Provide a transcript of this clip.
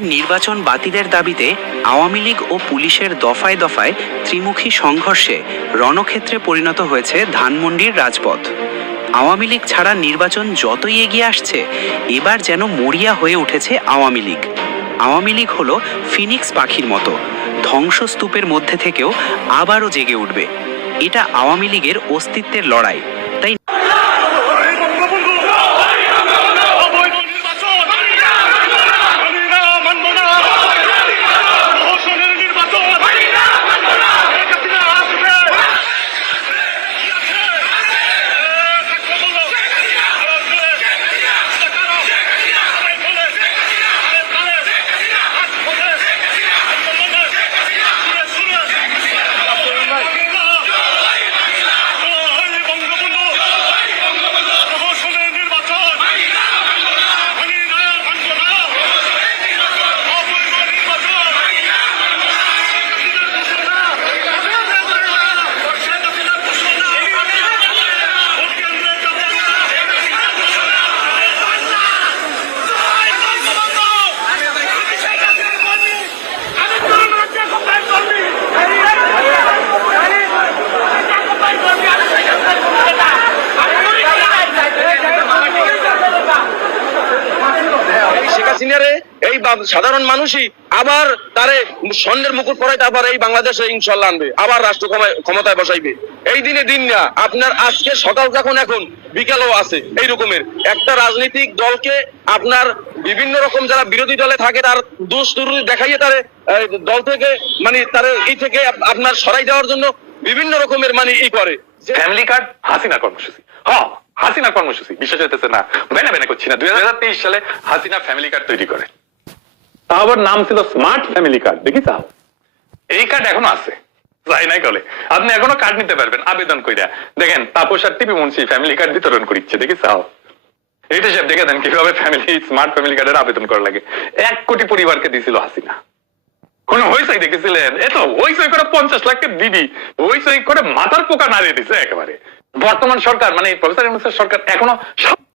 নির্বাচন বাতিলের দাবিতে আওয়ামী লীগ ও পুলিশের দফায় দফায় ত্রিমুখী সংঘর্ষে রণক্ষেত্রে পরিণত হয়েছে ধানমন্ডির রাজপথ। আওয়ামী লীগ ছাড়া নির্বাচন যতই এগিয়ে আসছে, এবার যেন মরিয়া হয়ে উঠেছে আওয়ামী লীগ। আওয়ামী লীগ হলো ফিনিক্স পাখির মতো, ধ্বংসস্তূপের মধ্যে থেকেও আবারও জেগে উঠবে। এটা আওয়ামী লীগের অস্তিত্বের লড়াই। এই সাধারণ মানুষই আবার তারে স্বর্ণের মুকুট পরাইতে আবার এই বাংলাদেশে ইনশাল্লাহ আনবে, আবার রাষ্ট্র ক্ষমতায় বসাইবে। এই দিনে দিন না, আপনার আজকে সকাল যখন এখন, বিকালও আছে, এই রকমের। একটা রাজনৈতিক দলকে আপনার বিভিন্ন রকম যারা বিরোধী দলে থাকে, তার দোষ ত্রুটি দেখাইয়ে তারে দল থেকে মানে তার এই থেকে আপনার সরাই দেওয়ার জন্য বিভিন্ন রকমের মানে ই করে। ফ্যামিলি কার্ড হাসিনা কর্মসূচি। হ্যাঁ হাসিনা কর্মসূচি, বিশ্বাস হইতেছে না। বেনে বেনে করছি না। দুই হাজার তেইশ সালে হাসিনা ফ্যামিলি কার্ড তৈরি করে। তা নাম ছিল স্মার্ট ফ্যামিলি কার্ড। দেখি তাও এই কার্ড এখনও আছে। যাই নাই কলে। আপনি এখনও কার্ড নিতে পারবেন। আবেদন কইরা। দেখেন, তাপস আর টিপি মুন্সি ফ্যামিলি কার্ড বিতরণ করিচ্ছে। দেখি এইটা সব দেখে দেন কীভাবে ফ্যামিলি, স্মার্ট ফ্যামিলি কার্ডের আবেদন করা লাগে। এক কোটি পরিবারকে দিছিল হাসিনা। কোন হইসই দেখেছিলেন? এ তো হইসই করে পঞ্চাশ লাখকে দিবি। হইসই করে মাথার পোকা নাড়িয়ে দিছে একেবারে। বর্তমান সরকার মানে প্রফেসর সরকার এখনও সব